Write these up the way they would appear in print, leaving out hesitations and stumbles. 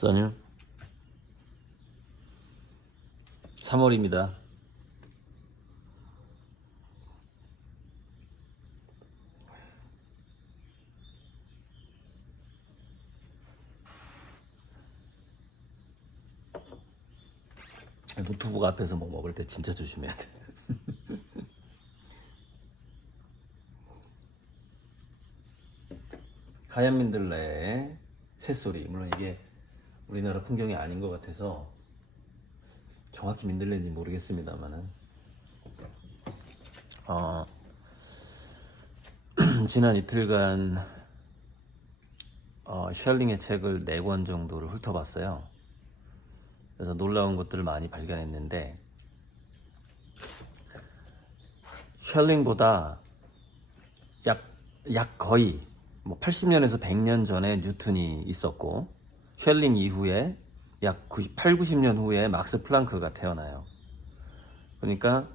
써님 3월입니다. 노트북 앞에서 뭐 먹을 때 진짜 조심해야 돼. 하얀 민들레의 새소리. 물론 이게 우리나라 풍경이 아닌 것 같아서 정확히 민들레인지 모르겠습니다만은 지난 이틀간 쉘링의 책을 4권 정도를 훑어봤어요. 그래서 놀라운 것들을 많이 발견했는데, 쉘링보다 약 거의 80년에서 100년 전에 뉴턴이 있었고, 쉘링 이후에 약 8, 90년 후에 막스 플랑크가 태어나요. 그러니까,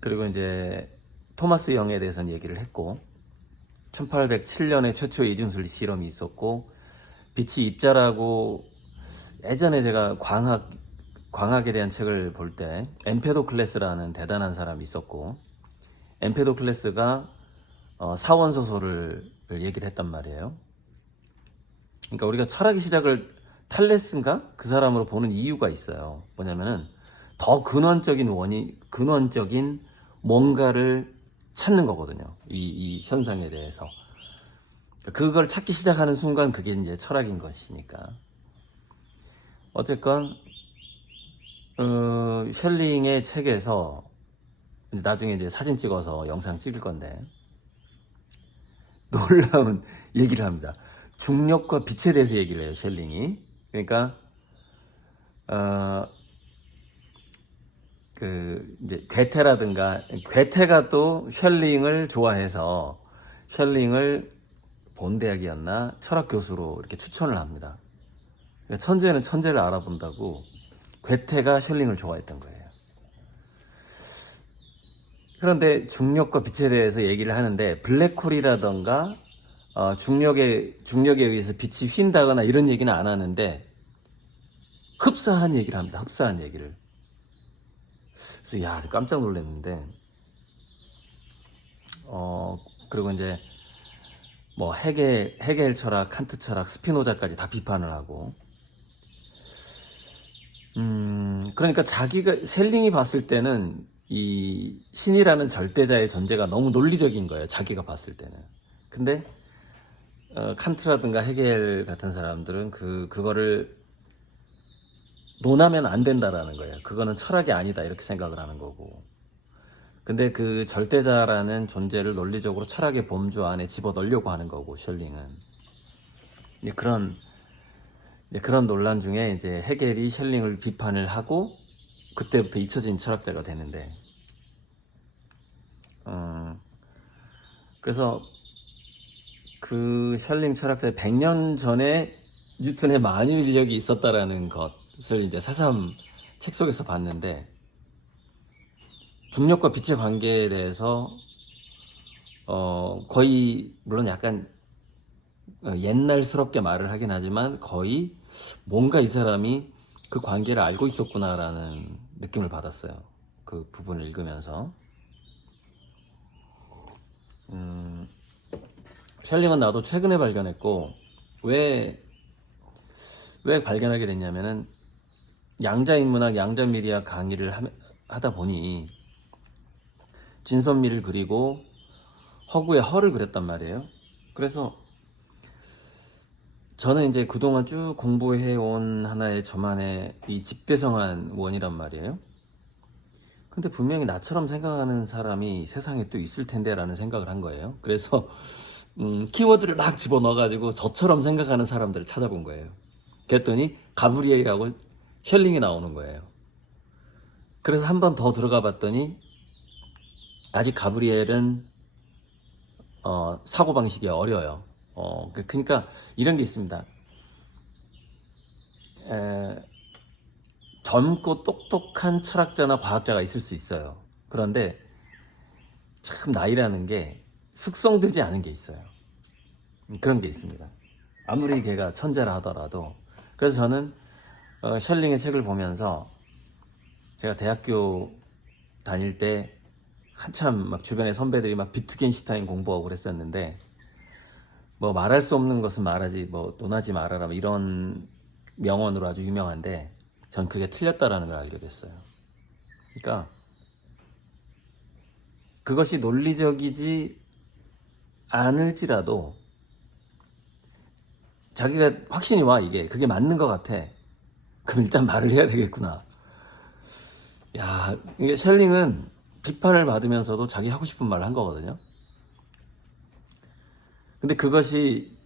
그리고 이제 토마스 영에 대해서는 얘기를 했고, 1807년에 최초의 이중술 실험이 있었고, 빛이 입자라고 예전에 제가 광학에 대한 책을 볼 때 엠페도클레스라는 대단한 사람이 있었고, 엠페도클레스가 사원소설을 얘기를 했단 말이에요. 그러니까 우리가 철학의 시작을 탈레스인가? 그 사람으로 보는 이유가 있어요. 뭐냐면은 더 근원적인 뭔가를 찾는 거거든요. 이 현상에 대해서. 그걸 찾기 시작하는 순간 그게 이제 철학인 것이니까. 어쨌건 쉘링의 책에서 나중에 이제 사진 찍어서 영상 찍을 건데 놀라운 얘기를 합니다. 중력과 빛에 대해서 얘기를 해요, 쉘링이. 그러니까 이제 괴테가 또 쉘링을 좋아해서 쉘링을 본대학이었나 철학 교수로 이렇게 추천을 합니다. 천재는 천재를 알아본다고 괴테가 쉘링을 좋아했던 거예요. 그런데 중력과 빛에 대해서 얘기를 하는데 블랙홀이라던가 중력에 의해서 빛이 휜다거나 이런 얘기는 안 하는데 흡사한 얘기를 합니다. 흡사한 얘기를. 그래서 깜짝 놀랐는데 그리고 이제 뭐 헤겔 철학, 칸트 철학, 스피노자까지 다 비판을 하고 그러니까 쉘링이 봤을 때는 이 신이라는 절대자의 존재가 너무 논리적인 거예요. 자기가 봤을 때는. 근데 칸트라든가 헤겔 같은 사람들은 그거를 논하면 안 된다라는 거예요. 그거는 철학이 아니다 이렇게 생각을 하는 거고. 근데 그 절대자라는 존재를 논리적으로 철학의 범주 안에 집어넣으려고 하는 거고, 쉘링은. 그런 논란 중에 이제 헤겔이 쉘링을 비판을 하고 그때부터 잊혀진 철학자가 되는데, 그래서 그 쉘링 철학자의 100년 전에 뉴턴의 만유인력이 있었다라는 것을 이제 새삼 책 속에서 봤는데, 중력과 빛의 관계에 대해서 거의 물론 약간 옛날스럽게 말을 하긴 하지만 거의 뭔가 이 사람이 그 관계를 알고 있었구나라는 느낌을 받았어요. 그 부분을 읽으면서. 쉘링은 나도 최근에 발견했고, 왜 발견하게 됐냐면은 양자인문학, 양자미리학 강의를 하다 보니 진선미를 그리고 허구의 허를 그렸단 말이에요. 그래서 저는 이제 그동안 쭉 공부해온 하나의 저만의 이 집대성한 원이란 말이에요. 근데 분명히 나처럼 생각하는 사람이 세상에 또 있을 텐데 라는 생각을 한 거예요. 그래서 키워드를 막 집어넣어가지고 저처럼 생각하는 사람들을 찾아본 거예요. 그랬더니 가브리엘이라고 쉘링이 나오는 거예요. 그래서 한 번 더 들어가 봤더니 아직 가브리엘은 사고방식이 어려요. 그러니까 이런 게 있습니다. 젊고 똑똑한 철학자나 과학자가 있을 수 있어요. 그런데 참 나이라는 게 숙성되지 않은 게 있어요. 그런 게 있습니다. 아무리 걔가 천재라 하더라도. 그래서 저는 셜링의 책을 보면서 제가 대학교 다닐 때 한참 막 주변에 선배들이 막 비트겐슈타인 공부하고 그랬었는데, 뭐 말할 수 없는 것은 말하지, 뭐 논하지 말아라, 뭐 이런 명언으로 아주 유명한데, 전 그게 틀렸다라는 걸 알게 됐어요. 그러니까 그것이 논리적이지 않을지라도 자기가 확신이 와, 이게 그게 맞는 것 같아. 그럼 일단 말을 해야 되겠구나. 야, 이게 셜링은 비판을 받으면서도 자기 하고 싶은 말을 한 거거든요. 근데 그것이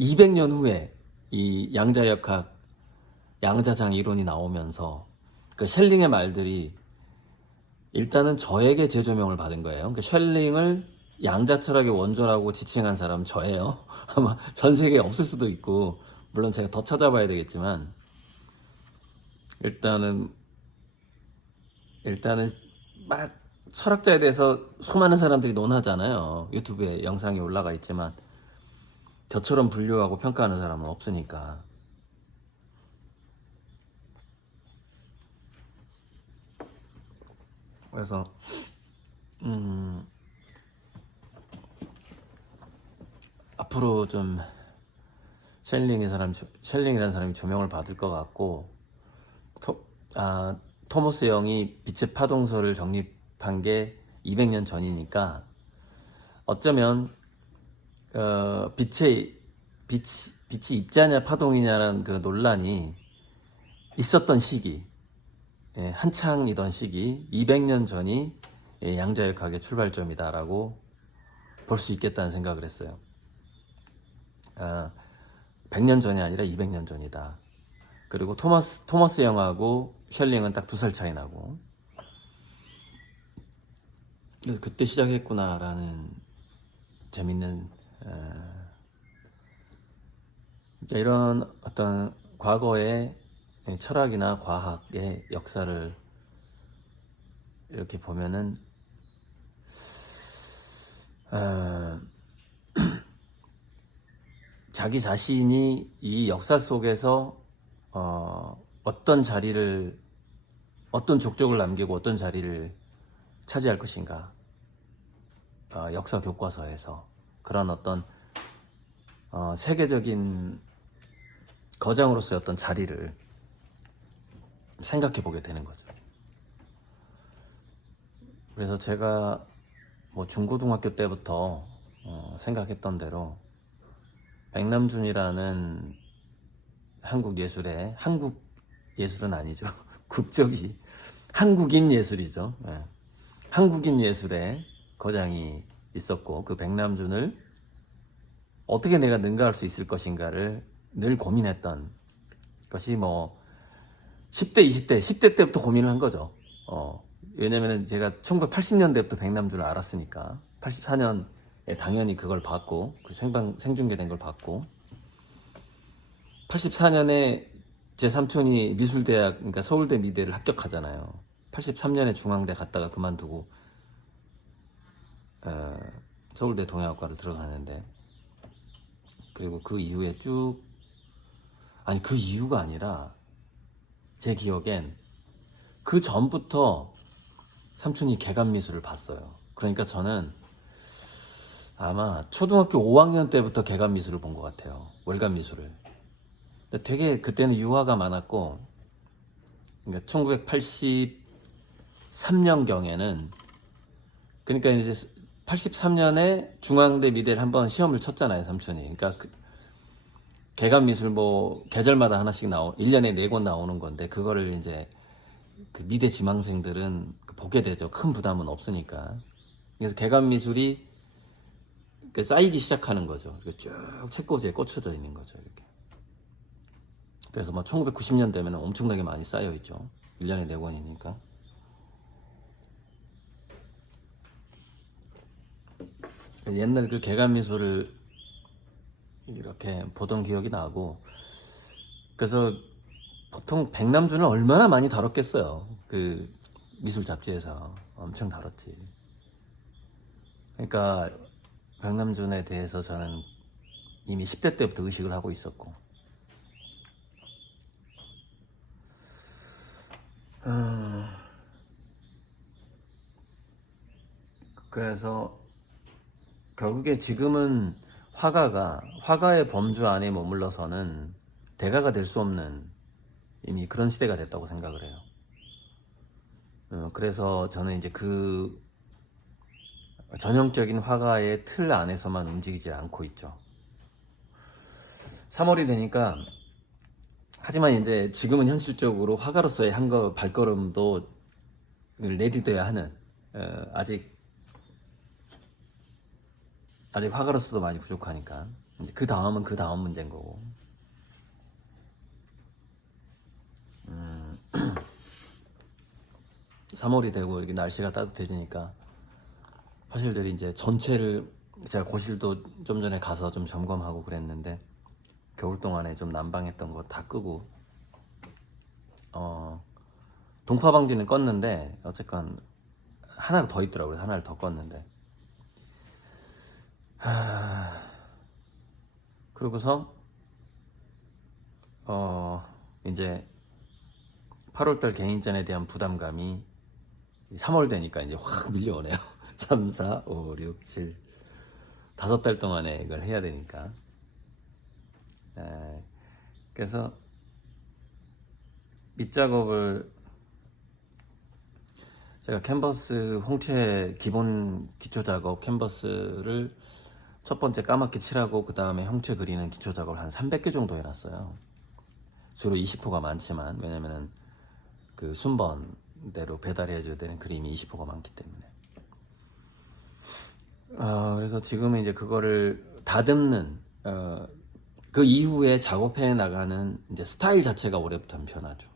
200년 후에 이 양자역학, 양자장 이론이 나오면서 그 셜링의 말들이 일단은 저에게 재조명을 받은 거예요. 그 셜링을 양자철학의 원조라고 지칭한 사람은 저예요. 아마 전 세계에 없을 수도 있고, 물론 제가 더 찾아봐야 되겠지만, 일단은 막 철학자에 대해서 수많은 사람들이 논하잖아요. 유튜브에 영상이 올라가 있지만 저처럼 분류하고 평가하는 사람은 없으니까. 그래서 앞으로 좀 셜링이라는 사람이 조명을 받을 것 같고, 토머스 영이 빛의 파동설을 정립한 게 200년 전이니까 어쩌면 빛이 입자냐 파동이냐라는 그 논란이 있었던 시기, 한창이던 시기, 200년 전이 양자역학의 출발점이다라고 볼 수 있겠다는 생각을 했어요. 100년 전이 아니라 200년 전이다. 그리고 토머스 영하고 셜링은 딱 2살 차이 나고, 그래서 그때 시작했구나라는 재밌는 이런 어떤 과거의 철학이나 과학의 역사를 이렇게 보면은 자기 자신이 이 역사 속에서 어떤 족적을 남기고 어떤 자리를 차지할 것인가, 역사 교과서에서 그런 어떤 세계적인 거장으로서의 어떤 자리를 생각해 보게 되는 거죠. 그래서 제가 뭐 중고등학교 때부터 생각했던 대로 백남준이라는 한국 예술은 아니죠. 국적이 한국인 예술이죠. 네. 한국인 예술의 거장이 있었고, 그 백남준을 어떻게 내가 능가할 수 있을 것인가를 늘 고민했던 것이 뭐 10대, 20대, 10대 때부터 고민을 한 거죠. 왜냐면은 제가 1980년대부터 백남준을 알았으니까 84년에 당연히 그걸 봤고, 그 생중계된 걸 봤고, 84년에 제 삼촌이 미술대학, 그러니까 서울대 미대를 합격하잖아요. 83년에 중앙대 갔다가 그만두고 서울대 동양학과를 들어가는데, 그리고 그 이후에 그 이유가 아니라 제 기억엔 그 전부터 삼촌이 개간미술을 봤어요. 그러니까 저는 아마 초등학교 5학년 때부터 개간미술을 본 것 같아요. 월간미술을. 되게 그때는 유화가 많았고, 그러니까 1983년경에는, 그러니까 이제 83년에 중앙대 미대를 한번 시험을 쳤잖아요, 삼촌이. 그러니까 개간미술 뭐 계절마다 하나씩 1년에 4권 나오는 건데, 그거를 이제 그 미대 지망생들은 보게 되죠. 큰 부담은 없으니까. 그래서 개간미술이 쌓이기 시작하는 거죠. 쭉 책꽂이에 꽂혀져 있는 거죠, 이렇게. 그래서 뭐 1990년 되면 엄청나게 많이 쌓여 있죠. 1년에 4권이니까. 옛날 그 개간미술을 이렇게 보던 기억이 나고, 그래서 보통 백남준을 얼마나 많이 다뤘겠어요. 그 미술 잡지에서 엄청 다뤘지. 그러니까 백남준에 대해서 저는 이미 10대 때부터 의식을 하고 있었고, 그래서 결국에 지금은 화가의 범주 안에 머물러서는 대가가 될 수 없는 이미 그런 시대가 됐다고 생각을 해요. 그래서 저는 이제 그 전형적인 화가의 틀 안에서만 움직이지 않고 있죠. 3월이 되니까, 하지만 이제 지금은 현실적으로 화가로서의 발걸음도 내디뎌야 하는, 아직 화가로서도 많이 부족하니까 그 다음은 그 다음 문제인 거고. 3월이 되고 이렇게 날씨가 따뜻해지니까 사실들이 이제 전체를, 제가 고실도 좀 전에 가서 좀 점검하고 그랬는데, 겨울 동안에 좀 난방했던 거 다 끄고, 동파방지는 껐는데 어쨌건 하나가 더 있더라고요. 하나를 더 껐는데, 그러고서 이제 8월달 개인전에 대한 부담감이 3월 되니까 이제 확 밀려오네요. 3, 4, 5, 6, 7 5달 동안에 이걸 해야 되니까. 그래서 밑작업을, 제가 캔버스 홍채 기본 기초작업 캔버스를 첫 번째 까맣게 칠하고 그 다음에 형체 그리는 기초작업을 한 300개 정도 해놨어요. 주로 20호가 많지만, 왜냐면은 그 순번대로 배달해줘야 되는 그림이 20호가 많기 때문에. 그래서 지금은 이제 그거를 다듬는, 그 이후에 작업해 나가는 이제 스타일 자체가 올해부터는 변하죠.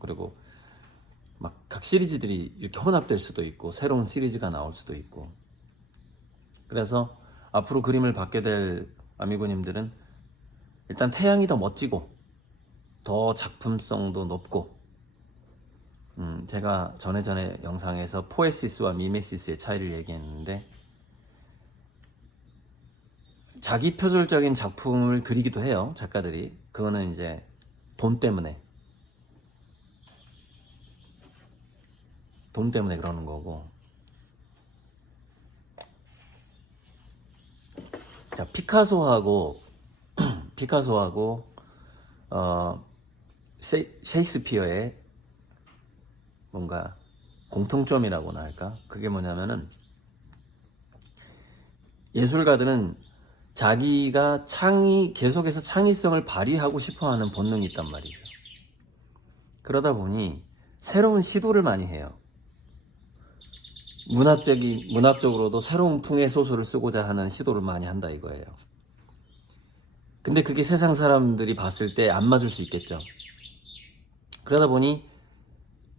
그리고 막 각 시리즈들이 이렇게 혼합될 수도 있고, 새로운 시리즈가 나올 수도 있고, 그래서 앞으로 그림을 받게 될 아미고님들은 일단 태양이 더 멋지고 더 작품성도 높고, 제가 전에 영상에서 포에시스와 미메시스의 차이를 얘기했는데, 자기 표절적인 작품을 그리기도 해요, 작가들이. 그거는 이제 돈 때문에 그러는 거고. 자, 피카소하고 셰익스피어의 뭔가 공통점이라고나 할까? 그게 뭐냐면은, 예술가들은 자기가 계속해서 창의성을 발휘하고 싶어하는 본능이 있단 말이죠. 그러다 보니 새로운 시도를 많이 해요. 문학적으로도 새로운 풍의 소설을 쓰고자 하는 시도를 많이 한다 이거예요. 근데 그게 세상 사람들이 봤을 때 안 맞을 수 있겠죠. 그러다 보니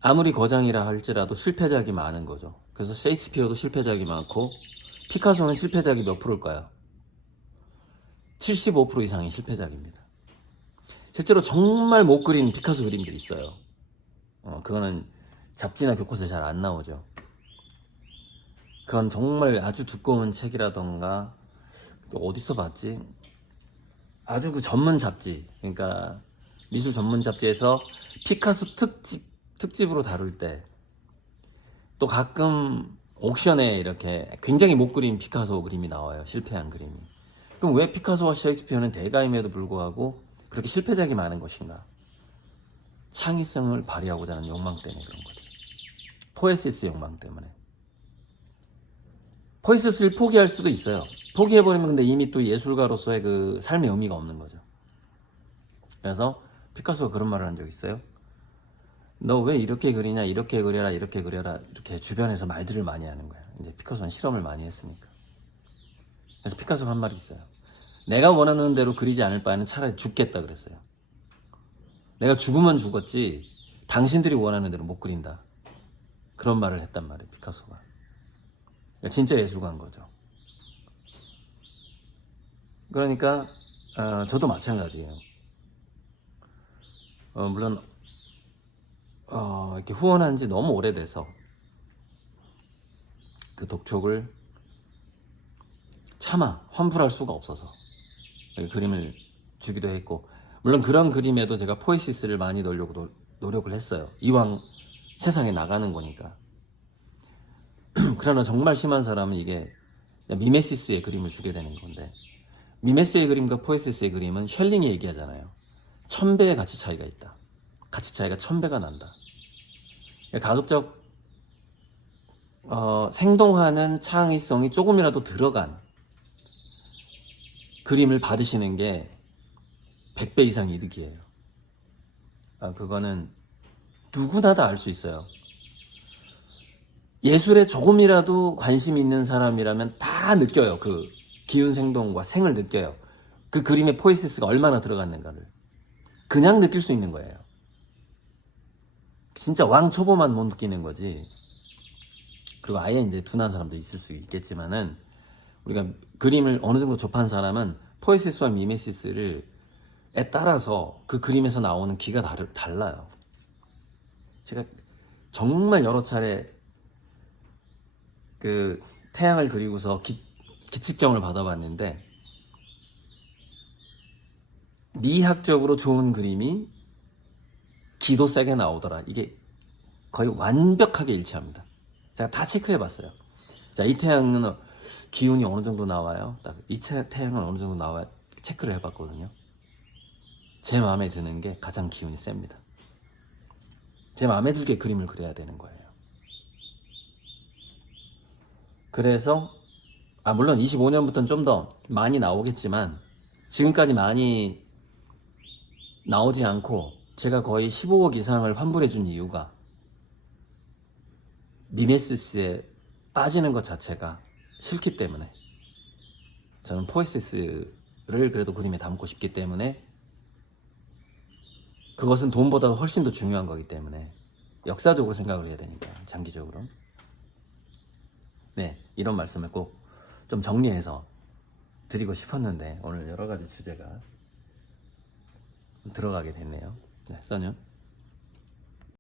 아무리 거장이라 할지라도 실패작이 많은 거죠. 그래서 셰익스피어도 실패작이 많고, 피카소는 실패작이 몇 프로일까요? 75% 이상이 실패작입니다. 실제로 정말 못 그린 피카소 그림들이 있어요. 그거는 잡지나 교과서에 잘 안 나오죠. 그건 정말 아주 두꺼운 책이라던가, 또 어디서 봤지? 아주 그 전문 잡지, 그러니까 미술 전문 잡지에서 피카소 특집으로 다룰 때, 또 가끔 옥션에 이렇게 굉장히 못 그린 피카소 그림이 나와요. 실패한 그림이. 그럼 왜 피카소와 셰익스피어는 대가임에도 불구하고 그렇게 실패작이 많은 것인가? 창의성을 발휘하고자 하는 욕망 때문에 그런 거죠. 포에시스 욕망 때문에. 포에시스를 포기할 수도 있어요. 포기해버리면 근데 이미 또 예술가로서의 그 삶의 의미가 없는 거죠. 그래서 피카소가 그런 말을 한 적 있어요. 너 왜 이렇게 그리냐, 이렇게 그려라, 이렇게 그려라, 이렇게 주변에서 말들을 많이 하는 거야. 이제 피카소는 실험을 많이 했으니까. 그래서 피카소가 한 말이 있어요. 내가 원하는 대로 그리지 않을 바에는 차라리 죽겠다 그랬어요. 내가 죽으면 죽었지 당신들이 원하는 대로 못 그린다. 그런 말을 했단 말이에요, 피카소가. 진짜 예술가인 거죠. 그러니까 저도 마찬가지예요. 물론 이렇게 후원한 지 너무 오래돼서 그 독촉을 차마 환불할 수가 없어서 그림을 주기도 했고, 물론 그런 그림에도 제가 포에시스를 많이 넣으려고 노력을 했어요. 이왕 세상에 나가는 거니까. 그러나 정말 심한 사람은 이게 미메시스의 그림을 주게 되는 건데, 미메스의 그림과 포에시스의 그림은 셜링이 얘기하잖아요. 1000배의 가치 차이가 있다. 가치 차이가 1000배가 난다. 가급적 생동하는 창의성이 조금이라도 들어간 그림을 받으시는 게 100배 이상 이득이에요. 그거는 누구나 다 알 수 있어요. 예술에 조금이라도 관심 있는 사람이라면 다 느껴요. 그 기운 생동과 생을 느껴요. 그 그림의 포에시스가 얼마나 들어갔는가를 그냥 느낄 수 있는 거예요. 진짜 왕초보만 못 느끼는 거지. 그리고 아예 이제 둔한 사람도 있을 수 있겠지만은, 우리가 그림을 어느 정도 접한 사람은 포에시스와 미메시스를 에 따라서 그 그림에서 나오는 기가 달라요. 제가 정말 여러 차례 그 태양을 그리고서 기측정을 받아봤는데, 미학적으로 좋은 그림이 기도 세게 나오더라. 이게 거의 완벽하게 일치합니다. 제가 다 체크해봤어요. 자, 이 태양은 기운이 어느 정도 나와요. 딱 이 태양은 어느 정도 나와요. 체크를 해봤거든요. 제 마음에 드는 게 가장 기운이 셉니다. 제 마음에 들게 그림을 그려야 되는 거예요. 그래서 물론 25년부터는 좀 더 많이 나오겠지만, 지금까지 많이 나오지 않고 제가 거의 15억 이상을 환불해 준 이유가, 미메시스에 빠지는 것 자체가 싫기 때문에, 저는 포에시스를 그래도 그림에 담고 싶기 때문에, 그것은 돈보다 훨씬 더 중요한 거기 때문에 역사적으로 생각을 해야 되니까, 장기적으로. 네, 이런 말씀을 꼭 좀 정리해서 드리고 싶었는데, 오늘 여러 가지 주제가 들어가게 됐네요. 네, 써요.